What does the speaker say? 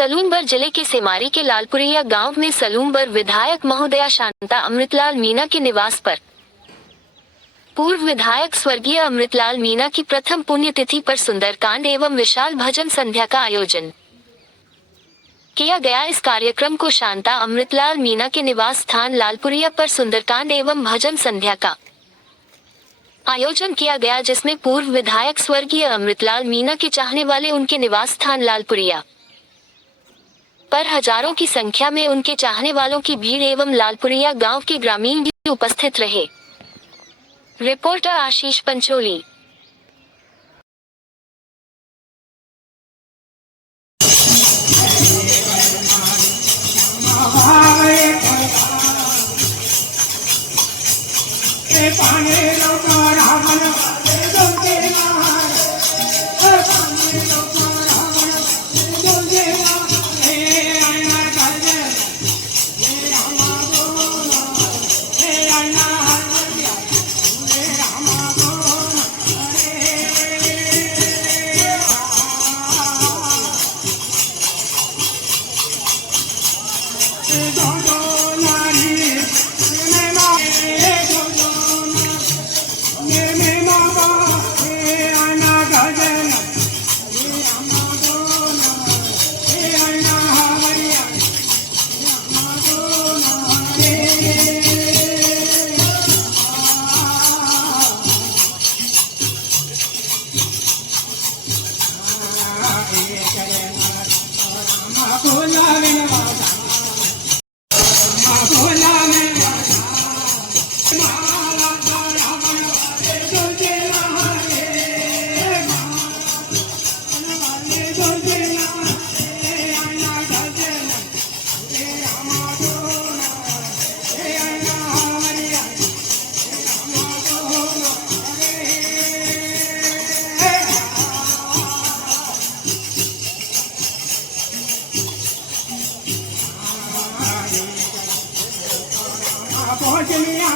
सलूनबर जिले के सेमारी के लालपुरिया गांव में सलूनबर विधायक महोदया शांता अमृतलाल मीणा के निवास पर पूर्व विधायक स्वर्गीय अमृतलाल मीणा की प्रथम पुण्यतिथि पर सुंदरकांड एवं विशाल भजन संध्या का आयोजन किया गया। इस कार्यक्रम को शांता अमृतलाल मीणा के निवास स्थान लालपुरिया पर सुंदरकांड एवं भजन संध्या का आयोजन किया गया, जिसमें पूर्व विधायक स्वर्गीय अमृतलाल मीणा के चाहने वाले उनके निवास स्थान लालपुरिया पर हजारों की संख्या में उनके चाहने वालों की भीड़ एवं लालपुरिया गांव के ग्रामीण भी उपस्थित रहे। रिपोर्टर आशीष पंचोली। पहुंच लिया